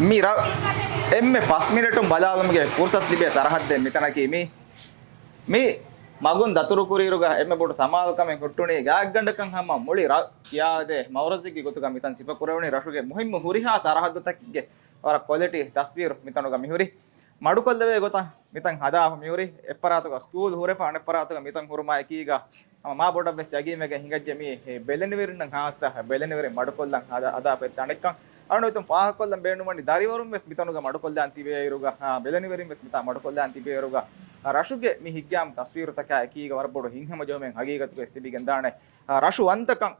මීරා එම්මේ 5 මිනිටුම් බදාලමගේ පුරසත් ලිබේ තරහත් දෙන්න මිතනකී මේ මගුන් දතුරු කුරීරුග එම්මේ බොඩ සමාල්කමෙන් කොට්ටුනේ ගාග්ගණ්ඩකන් හම මොලි කියාදේ මවරතිකි ගොතුග මිතන් සිප කුරවණි රෂුගේ මුහිම්ම හුරිහා සරහද්දතක්ගේ වර ක්වොලිටි තස්වීර් මිතනුග මිහුරි මඩුකොල්දවේ ගොත මිතන් හදා මිහුරි එපරාතුග ස්කූල් හුරේ පාන එපරාතුග මිතන් හුරුමා එකීගා මා බොඩ බෙස් යගීමගේ හිඟජ්ජ මේ බෙලෙනවිරින්න හාස්ත බෙලෙනවිරි මඩුකොල්ලන් හදා පෙත් අනෙක්කන් අරනොයිතුම් පාහකොල්ලන් බේනුමණි දරිවරුම් මෙස් මිතනුග මඩුකොල්ලන් තිබේරුග බෙලෙනවිරින් මෙස් මිතා මඩුකොල්ලන් තිබේරුග රෂුගේ මි හිග්ගාම් තස්වීර තක එකීග වර බොඩ හිංහම ජෝමෙන් හගීගතුක ස්තිබිගෙන් දානේ රෂු අන්තකන්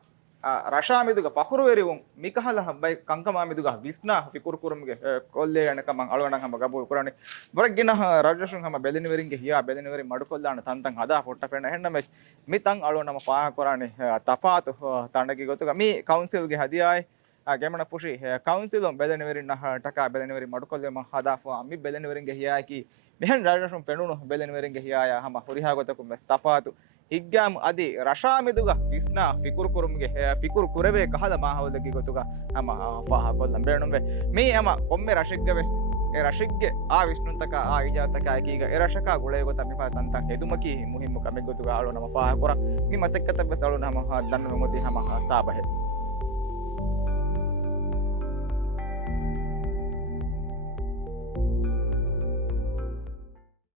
රෂාමිදුග පහුරුවෙරිවුන් මිකහල හබ්බයි කංකමාමිදුග විස්නා පිකුරුකුරුම්ගේ කොල්ලේ යනකම අලවණන් හම ගබුල් කරන්නේ බරගින රජෂුන් හම බෙලිනවරින්ගේ හියා බෙලිනවරින් මඩුකොල්ලාන තන්තන් හදා පොට්ට පෙන්න හෙන්නමස් මිතන් අලවණම පාහ කරන්නේ තපාතු තණ්ඩකි ගොතුක මේ කවුන්සිල්ගේ හදියායි ගෙමන පුෂි කවුන්සිලොන් බෙලිනවරින් ටකා බෙලිනවරින් මඩුකොල්ලේම හදාෆා මි බෙලිනවරින්ගේ හියාකි මෙහෙන් රජෂුන් පෙනුණු බෙලිනවරින්ගේ හියාය හම හුරිහා ගොතකු මෙස් තපාතු හිග්ගාම් අදි රෂාමිදුග විස්නා පිකුරුකුරුම්ගේ පිකුරු කුරවේ කහද මාහවදකි ගොතුග හම පාහ කොල්ලන් බේනුම්බේ මේ හම කොම්මේ රෂිග්ගේ වෙස් ඒ රෂිග්ගේ ආ විෂ්ණුන්තක ආ ඉජාතක එකීග ඒ රෂකා ගුලේ ගොත මිපා තන්තන් හෙදුමකි මුහිම්ම කමෙක් ගොතුග ආලෝ නම පාහ කොර මි මසෙක්කත බස් ආලෝ නම දන්නු මොති හම සාබහෙ